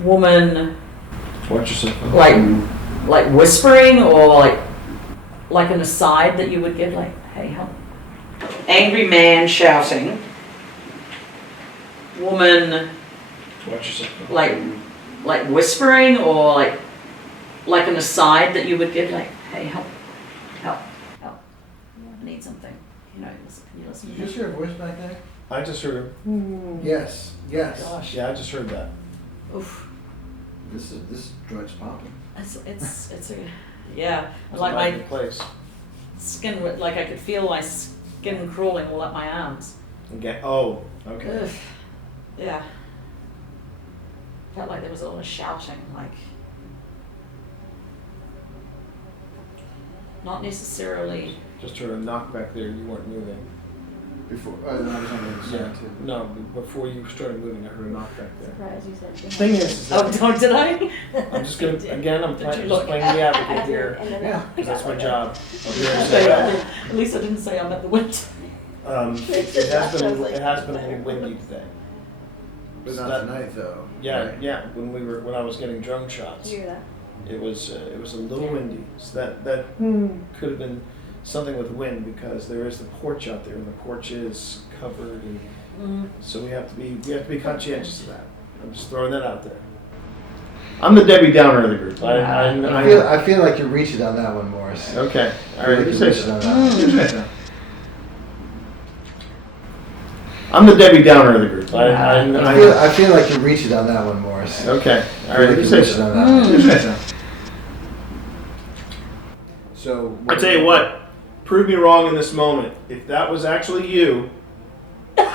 Woman Watch yourself. like whispering, or like an aside that you would give, like, hey, help. Angry man shouting. Woman Watch yourself. like whispering, or like an aside that you would give, like, hey, help. I need something. You know, can you listen Did to you me? just hear a voice back there? I just heard her. Yes. Gosh. Yeah, I just heard that. Oof. This joint's popping. It's a yeah. It's Like a my place. skin, like I could feel my skin crawling all up my arms. Again. Oh, okay. Ugh. Yeah. Felt like there was a lot of shouting, like not necessarily. Just heard a knock back there. You weren't moving. Before, I was on the Yeah. side too. No, before you started moving, I heard a knock back there. Surprised you said Thing is Oh, that did I? I'm just gonna again. I'm Did playing, you just look? playing the advocate here Yeah. because that's my job. At least I didn't say I'm at the window. It has been a little windy today. But So not that- tonight though. Yeah, right? yeah. When I was getting drone shots, Did you hear that? it was a little windy. So that could have been something with the wind because there is the porch out there and the porch is covered, and so we have to be conscientious of that. I'm just throwing that out there. I'm the Debbie Downer of the group. I feel like you're reaching on that one, Morris. Okay. All I right. feel like You you're say reaching so. on that one. You say so. I'm the Debbie Downer of the group. I feel like you're reaching on that one, Morris. Okay. All I feel right. like You you're say reaching so. on that one. You say so. So I tell you what. Prove me wrong in this moment. If that was actually you, and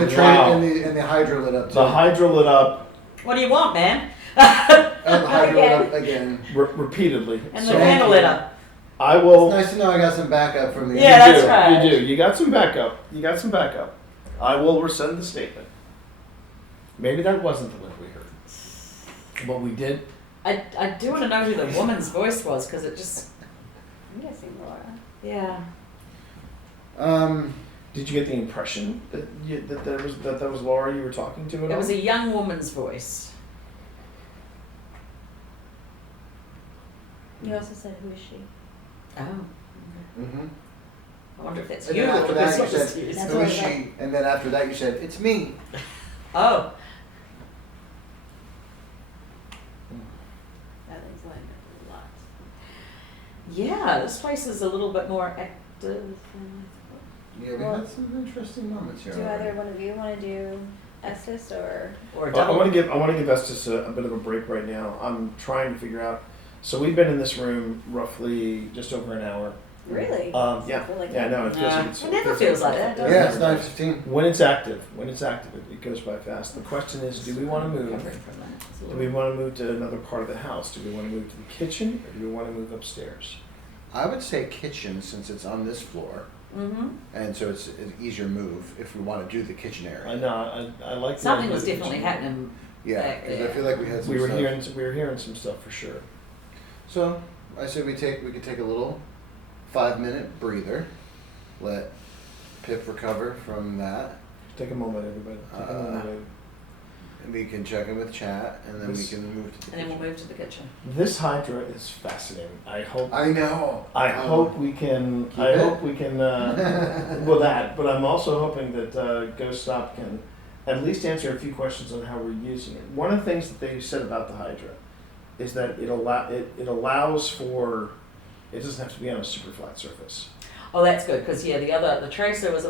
the train Wow. and the hydro lit up too. the hydro lit up What do you want, man? And the hydro lit up again. repeatedly. And So the candle lit up. I will. It's nice to know I got some backup from the. Yeah, you that's do, right. You do. You got some backup. I will rescind the statement. Maybe that wasn't the one we heard. But we did. I do want to know who the woman's voice was because it just, I'm guessing Laura. yeah. Did you get the impression that was Laura you were talking to at all? It was a young woman's voice. You also said, who is she? Oh. Mm-hmm. I wonder if that's And you then or after this that you was said, you. That's "Who what is I she?" And then after that you said, "It's me." Oh. That is like a lot. Yeah, this place is a little bit more active. Yeah, we had some interesting moments here. Do already. either one of you want to do Estes or? Or I double. want to give Estes a bit of a break right now. I'm trying to figure out. So we've been in this room roughly just over an hour. Really? Yeah. I feel like Yeah, no, it feels like No, it's. it never feels like that, does Yeah, it? it's 9:15. When it's active, it goes by fast. The question is, do we want to move? Recovering from that. It's a Do little- we want to move to another part of the house? Do we want to move to the kitchen, or do we want to move upstairs? I would say kitchen since it's on this floor, Mhm. and so it's an easier move if we want to do the kitchen I area. know. I like. the Something idea was of the definitely kitchen. happening. Yeah, Back because I there. feel like we had some We were stuff. hearing some stuff for sure. So I said we could take a little 5-minute breather, let Pip recover from that, Take a moment, everybody. Take a moment. and we can check in with chat, and then we This- can move to the And then we'll kitchen. move to the kitchen. This Hydra is fascinating. I hope. I know. hope we can. Keep I it? hope we can. Well, that. But I'm also hoping that Ghost Stop can at least answer a few questions on how we're using it. One of the things that they said about the Hydra is that it allows for. It doesn't have to be on a super flat surface. Oh, that's good because the tracer was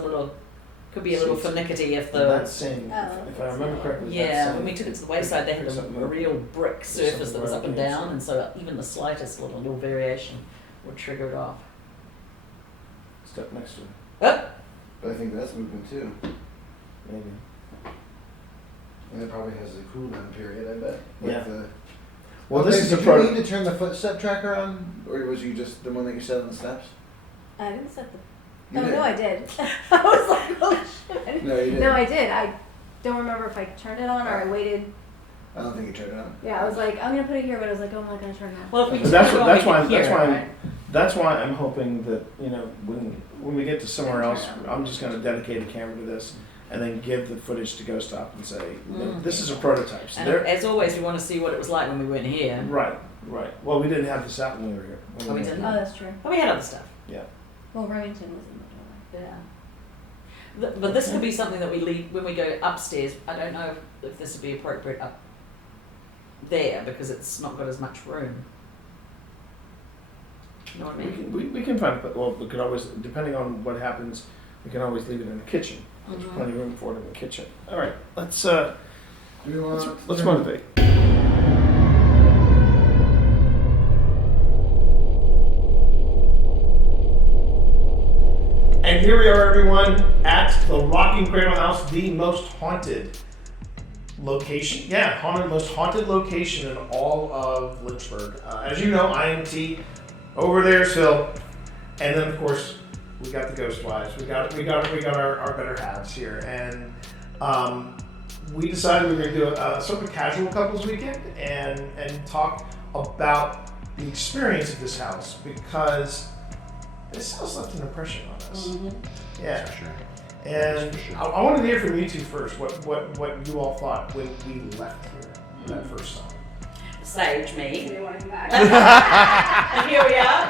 could be a little finickety if And the that's saying, Oh, if I remember correctly. yeah that's when we took it to the wayside they had There's a something- real brick there's surface that was up something and right down, and so even the slightest little variation would trigger it off. Step next to it, Oh, But I think that's moving too. maybe. And it probably has a cool down period, I bet. Yeah. The, Well, this is a did pro. you need to turn the footstep tracker on, or was you just the one that you set on the steps? I didn't set the. You Oh did. no, I did. I was like, oh shit. No, you didn't. No, I did. I don't remember if I turned it on or I waited. I don't think you turned it on. Yeah, I was like, I'm gonna put it here, but I was like, oh, I'm not gonna turn it on. well, if we But turn that's it what- on, that's we why- can hear that's it, why- right? That's why I'm hoping that when we get to somewhere else, Turn it I'm just going to dedicate a camera to this, and then give the footage to Ghost Stop and say, Mm. this is a prototype. So And there, as always, we want to see what it was like when we weren't here. right. Well, we didn't have this out when we were here. Oh, we didn't? Oh, that's true. But we had other stuff. Well, Remington was in the doorway. Yeah. But this could be something that we leave when we go upstairs. I don't know if this would be appropriate up there because it's not got as much room. You know what I mean? We can find. Well, we could always, depending on what happens, we can always leave it in the kitchen. There's Mhm. plenty of room for it in the kitchen. All right, let's Do you want let's to- motivate. And And here we are, everyone, at the Rocking Cradle House, the most haunted location. Yeah, most haunted location in all of Lynchburg. As you know, IMT, over there's Phil, and then of course we got the ghost wives. We got our better halves here, and we decided we were going to do a sort of a casual couples weekend and talk about the experience of this house, because this house left an impression on us. Mm-hmm. Yeah. For sure. And For sure. I wanted to hear from you two first, what you all thought when we left here that first time. Sage me. We want to come back. And here we are.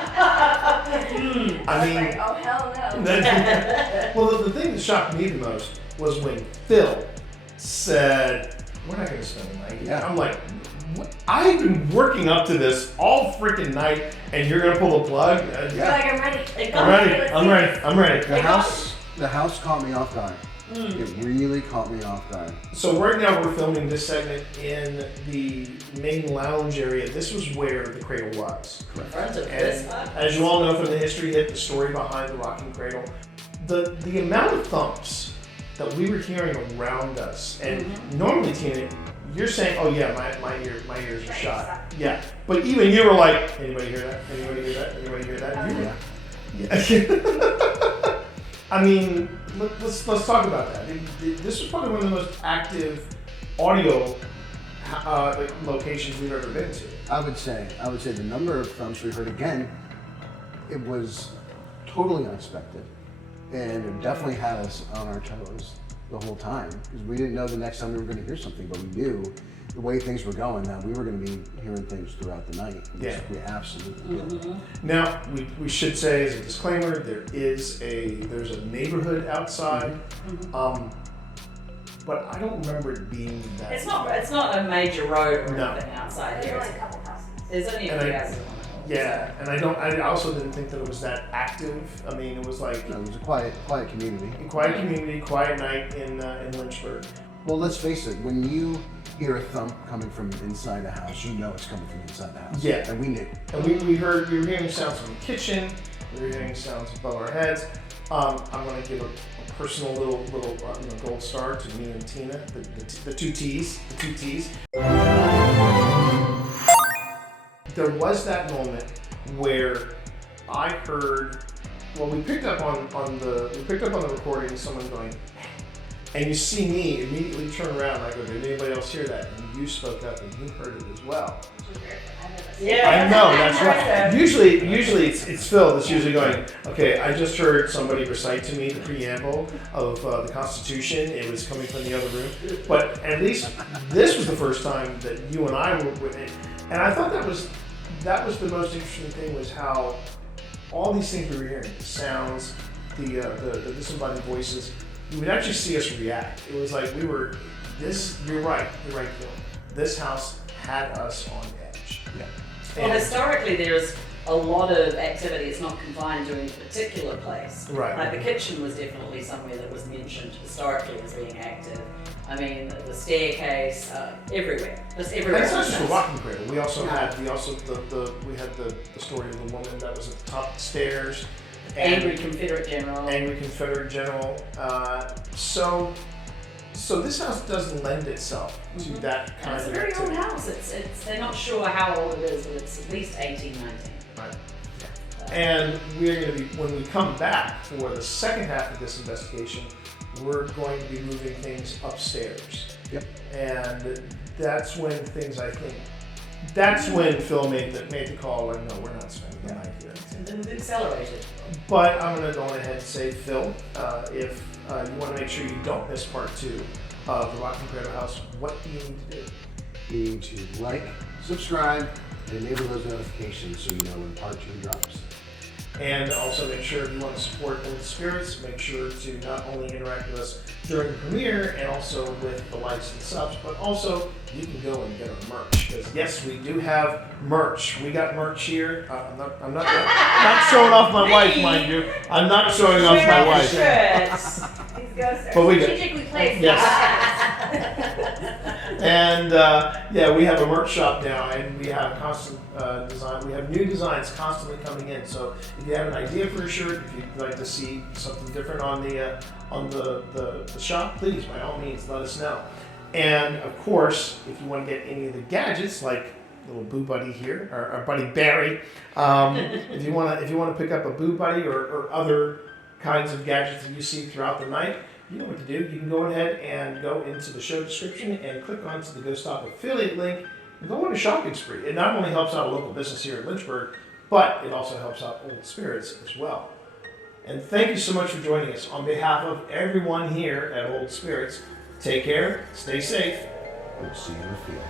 I mean, Like, oh hell no. well, the thing that shocked me the most was when Phil said, "We're not going to spend the night." Yeah. I'm like, what? I've been working up to this all freaking night, and you're going to pull the plug? You're like, I'm ready. I'm ready. The house caught me off guard. It really caught me off guard. So right now we're filming this segment in the main lounge area. This was where the cradle was. Front of And this. as you all know from the history hit, the story behind the Rocking Cradle, the amount of thumps that we were hearing around us, and normally, Tina, you're saying, "Oh yeah, my ears are shot." Yeah, but even you were like, "Anybody hear that? Anybody hear that? Anybody hear that?" Yeah. I mean, let's talk about that. This was probably one of the most active audio locations we've ever been to. I would say the number of thumps we heard again, it was totally unexpected, and it definitely had us on our toes the whole time, because we didn't know the next time we were going to hear something, but we knew the way things were going that we were going to be hearing things throughout the night. Yeah. We absolutely did. Now, we should say as a disclaimer, there's a neighborhood outside, but I don't remember it being that. It's not a major road or No. anything outside There's here. only a couple houses. There's only a And few I- houses. Yeah, and I also didn't think that it was that active. I mean, it was like It was a quiet community. a quiet community, quiet night in Lynchburg. Well, let's face it, when you hear a thump coming from inside the house, you know it's coming from inside the house. Yeah. And we knew. And we were hearing sounds from the kitchen. We were hearing sounds above our heads. I'm going to give a personal little gold star to me and Tina, the two T's. There was that moment where I heard. Well, we picked up on the recording someone going, and you see me immediately turn around and I go, "Did anybody else hear that?" And you spoke up and you heard it as well. Yeah. I know, that's right. Usually it's Phil that's usually going, "Okay, I just heard somebody recite to me the preamble of the Constitution. It was coming from the other room." But at least this was the first time that you and I were with it. And I thought that was the most interesting thing, was how all these things we were hearing, the sounds, the disembodied voices, you would actually see us react. It was like you're right, Phil. This house had us on edge. Yeah. Well, historically, there's a lot of activity. It's not confined to any particular place. Right. Like the kitchen was definitely somewhere that was mentioned historically as being active. I mean, the staircase, everywhere. Just everywhere. That's not just a rocking cradle. We also No. had the story of the woman that was at the top of the stairs. Angry Confederate general. Angry Confederate general. So this house doesn't lend itself to that And kind it's a of very old activity. house. They're not sure how old it is, but it's at least 1819. Right. And we're going to be, when we come back for the second half of this investigation, we're going to be moving things upstairs. Yep. And that's when Phil made the call, like, "No, we're not spending the night here." And then it accelerated. But I'm going to go ahead and say, Phil, if you want to make sure you don't miss part 2 of the Rocking Cradle House, what do you need to do? You need to like, subscribe, and enable those notifications so you know when part 2 drops. And also make sure if you want to support Old Spirits, make sure to not only interact with us during the premiere and also with the likes and subs, but also you can go and get our merch. Because yes, we do have merch. We got merch here. I'm not showing off my wife, mind you. I'm not showing off my wife. Shirts. These ghosts are But we got- strategically placed. Yes. And yeah, we have a merch shop now, and we have constant design. We have new designs constantly coming in. So if you have an idea for a shirt, if you'd like to see something different on the shop, please, by all means, let us know. And of course, if you want to get any of the gadgets, like little Boo Buddy here, or our buddy Barry, if you want to pick up a Boo Buddy or other kinds of gadgets that you see throughout the night, you know what to do. You can go ahead and go into the show description and click onto the Ghost Stop affiliate link and go on a shopping spree. It not only helps out a local business here in Lynchburg, but it also helps out Old Spirits as well. And thank you so much for joining us. On behalf of everyone here at Old Spirits, take care, stay safe. We'll see you in the field.